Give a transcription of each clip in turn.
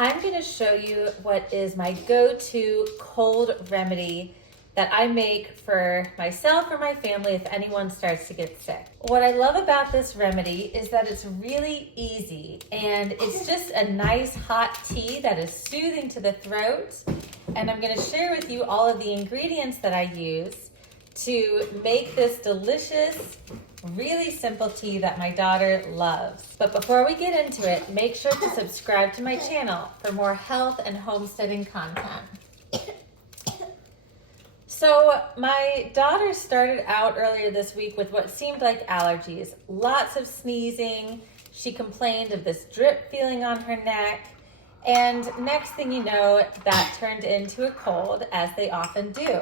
I'm going to show you what is my go-to cold remedy that I make for myself or my family if anyone starts to get sick. What I love about this remedy is that it's really easy and it's just a nice hot tea that is soothing to the throat. And I'm going to share with you all of the ingredients that I use to make this delicious, really simple tea that my daughter loves. But before we get into it, make sure to subscribe to my channel for more health and homesteading content. So my daughter started out earlier this week with what seemed like allergies. Lots of sneezing. She complained of this drip feeling on her neck. And next thing you know, that turned into a cold, as they often do.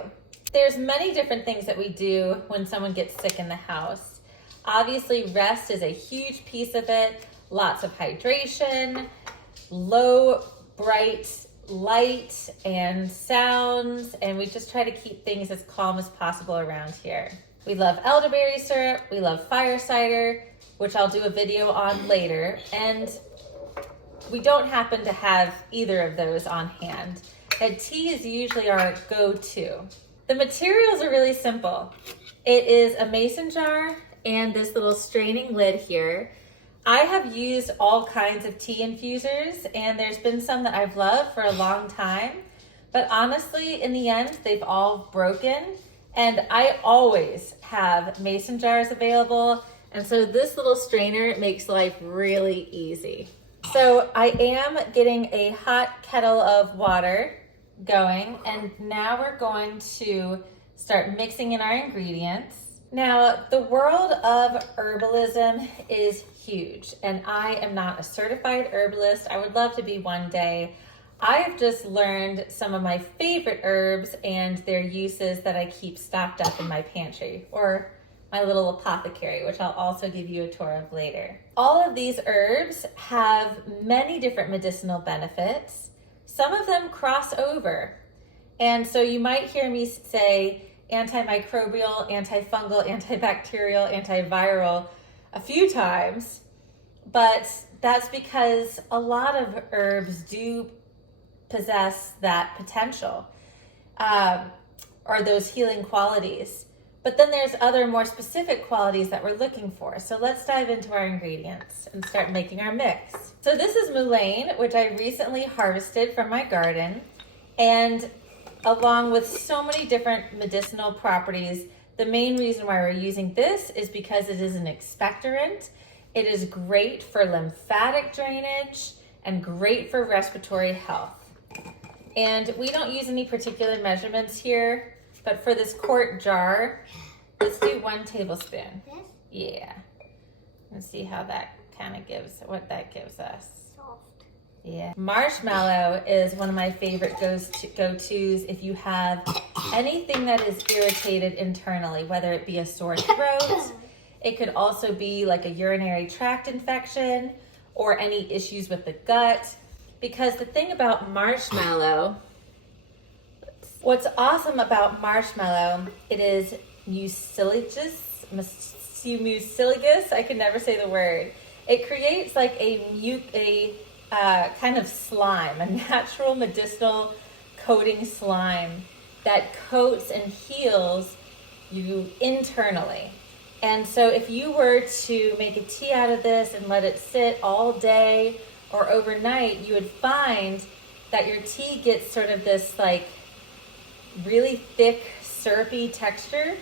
There's many different things that we do when someone gets sick in the house. Obviously, rest is a huge piece of it. Lots of hydration, low, bright light and sounds, and we just try to keep things as calm as possible around here. We love elderberry syrup, we love fire cider, which I'll do a video on later, and we don't happen to have either of those on hand. And tea is usually our go-to. The materials are really simple. It is a mason jar and this little straining lid here. I have used all kinds of tea infusers, and there's been some that I've loved for a long time, but honestly, in the end, they've all broken, and I always have mason jars available, and so this little strainer makes life really easy. So I am getting a hot kettle of water going, and now we're going to start mixing in our ingredients. Now, the world of herbalism is huge, and I am not a certified herbalist. I would love to be one day. I've just learned some of my favorite herbs and their uses that I keep stocked up in my pantry, or my little apothecary, which I'll also give you a tour of later. All of these herbs have many different medicinal benefits. Some of them cross over, and so you might hear me say antimicrobial, antifungal, antibacterial, antiviral a few times, but that's because a lot of herbs do possess that potential or those healing qualities. But then there's other more specific qualities that we're looking for. So let's dive into our ingredients and start making our mix. So this is mullein, which I recently harvested from my garden, and along with so many different medicinal properties, the main reason why we're using this is because it is an expectorant. It is great for lymphatic drainage and great for respiratory health. And we don't use any particular measurements here, but for this quart jar, let's do 1 tablespoon. Yeah. Let's see how that kind of gives, what that gives us. Yeah. Marshmallow is one of my favorite go-tos if you have anything that is irritated internally, whether it be a sore throat, it could also be like a urinary tract infection or any issues with the gut. Because the thing about marshmallow, what's awesome about marshmallow, it is mucilagous, I can never say the word. It creates like a kind of slime, a natural medicinal coating slime that coats and heals you internally. And so if you were to make a tea out of this and let it sit all day or overnight, you would find that your tea gets sort of this like really thick, syrupy texture,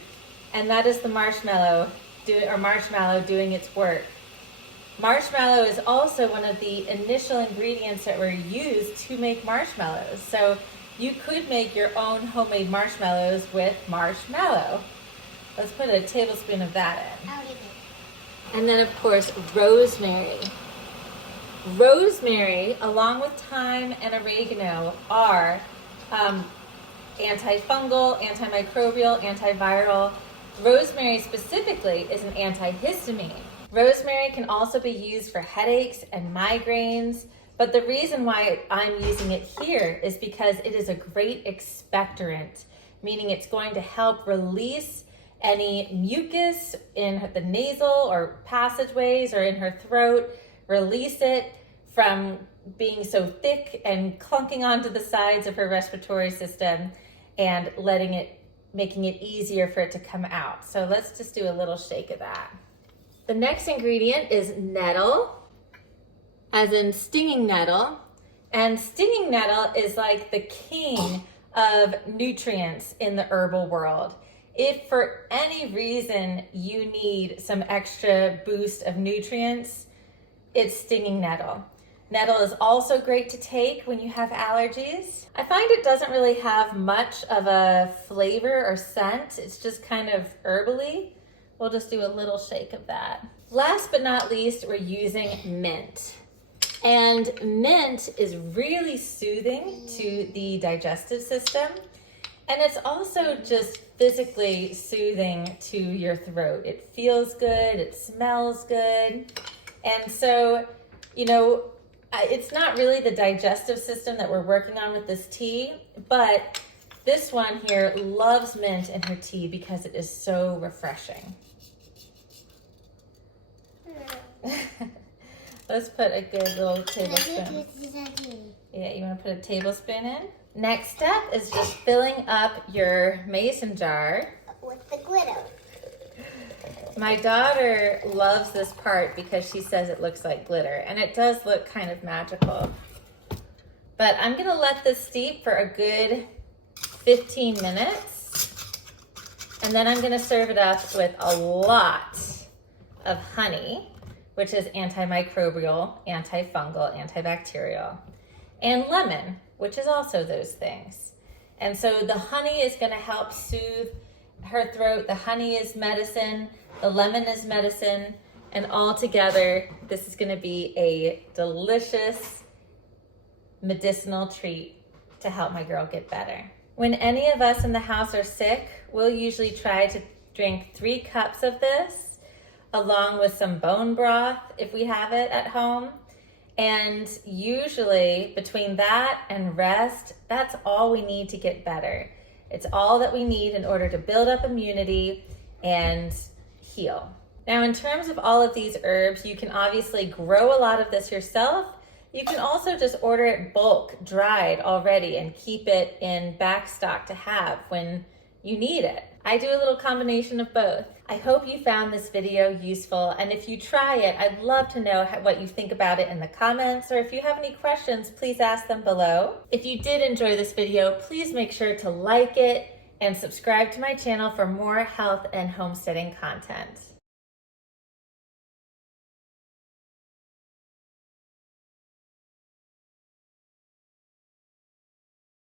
and that is the marshmallow doing its work. Marshmallow is also one of the initial ingredients that were used to make marshmallows. So you could make your own homemade marshmallows with marshmallow. Let's put a tablespoon of that in. And then of course, rosemary. Rosemary, along with thyme and oregano, are antifungal, antimicrobial, antiviral. Rosemary specifically is an antihistamine. Rosemary can also be used for headaches and migraines, but the reason why I'm using it here is because it is a great expectorant, meaning it's going to help release any mucus in the nasal or passageways or in her throat, release it from being so thick and clunking onto the sides of her respiratory system and making it easier for it to come out. So let's just do a little shake of that. The next ingredient is nettle, as in stinging nettle. And stinging nettle is like the king of nutrients in the herbal world. If for any reason you need some extra boost of nutrients, it's stinging nettle. Nettle is also great to take when you have allergies. I find it doesn't really have much of a flavor or scent. It's just kind of herbally. We'll just do a little shake of that. Last but not least, we're using mint. And mint is really soothing to the digestive system. And it's also just physically soothing to your throat. It feels good, it smells good. And so, it's not really the digestive system that we're working on with this tea, but this one here loves mint in her tea because it is so refreshing. Let's put a good little tablespoon. Yeah, you want to put a tablespoon in? Next step is just filling up your mason jar with the glitter. My daughter loves this part because she says it looks like glitter, and it does look kind of magical. But I'm gonna let this steep for a good 15 minutes, and then I'm gonna serve it up with a lot of honey, which is antimicrobial, antifungal, antibacterial, and lemon, which is also those things. And so the honey is gonna help soothe her throat. The honey is medicine, the lemon is medicine, and all together, this is gonna be a delicious medicinal treat to help my girl get better. When any of us in the house are sick, we'll usually try to drink 3 cups of this, along with some bone broth if we have it at home. And usually between that and rest, that's all we need to get better. It's all that we need in order to build up immunity and heal. Now, in terms of all of these herbs, you can obviously grow a lot of this yourself. You can also just order it bulk, dried already, and keep it in back stock to have when you need it. I do a little combination of both. I hope you found this video useful, and if you try it, I'd love to know what you think about it in the comments, or if you have any questions, please ask them below. If you did enjoy this video, please make sure to like it and subscribe to my channel for more health and homesteading content.